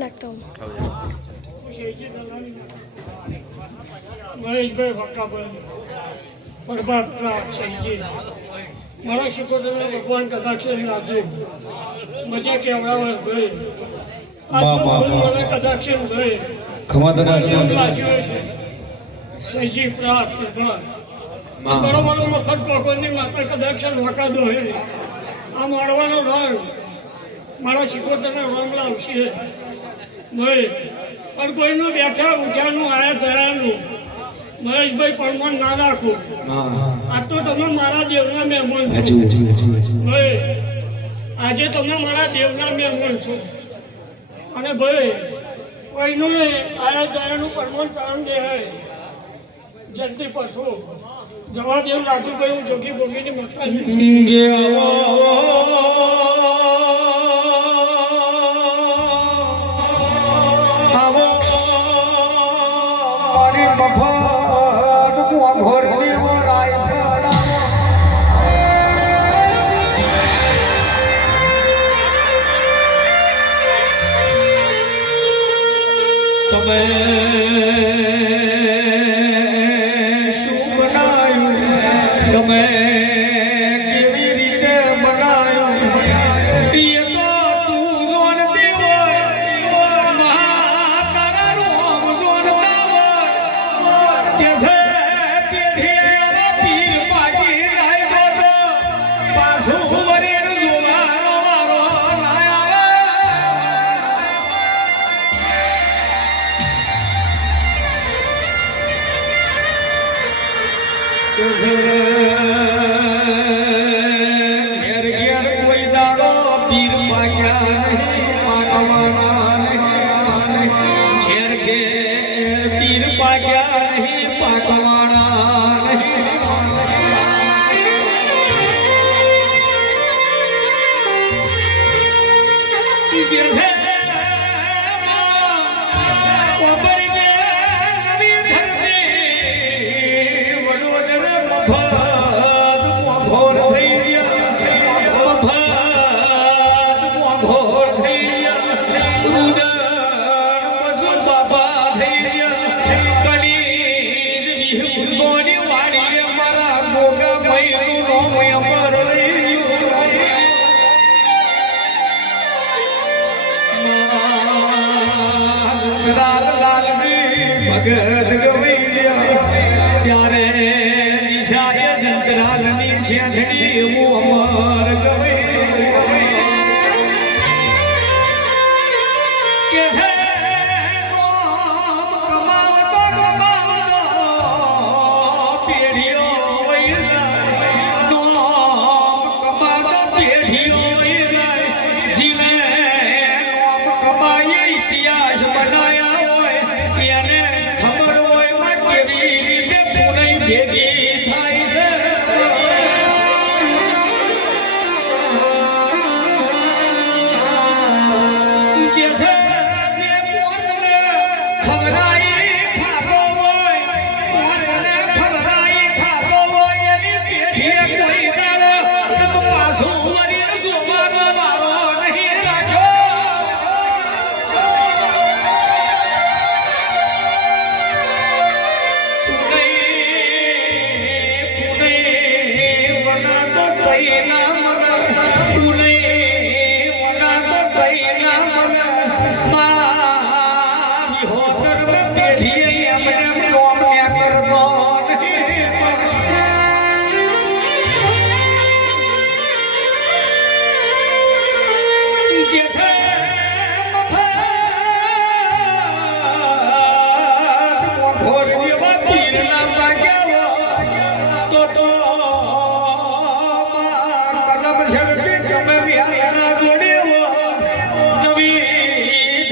લાગતો મહેશભાઈ ભક્કાભાઈ પ્રભાત સહીજી મારા શિકોતરને ભગવાન કદાક્ષરી રાખે મજા કેવડાવે ભાઈ મને કદાક્ષર ભાઈ સહીજી પ્રાપ્ત પ્રભાત બરોબર મફત ભગવાનની માતા કદાક્ષર વાંકાદો હે આ મારવાનો રંગ મારા શિકોતરને રંગ લાવશે ભાઈ પણ કોઈનું બેઠા ઉઠાનું આયા થયાનું મહેશભાઈ પરમાન ના રાખો આ તો તમે મારા દેવના મહેમાન છો ભાઈ આજે તમે મારા દેવના મહેમાન છો અને ભાઈ કોઈનું આયા થયાનું પરમાન ચરણ દે જલ્દી પથો જવા દેવ લાઠુભાઈ હું જોગી ભોગીની મતા તમે શું બનાયું તમે કેવી રીતે બનાયું એ તો તું જોનતી હોય તારાનું આમ જોનતા હોય કે છે પેઢી પીર પાટી જાય તો પાછું વરેણ જોવાનો મારો ઘેર ઘેર કોઈ દાડો પીર પાક્યા નહીં પાકવાના નહીં ઘેર ઘેર પીર પાક્યા નહીં પાકવાના નહીં લાલ લાલ ભગત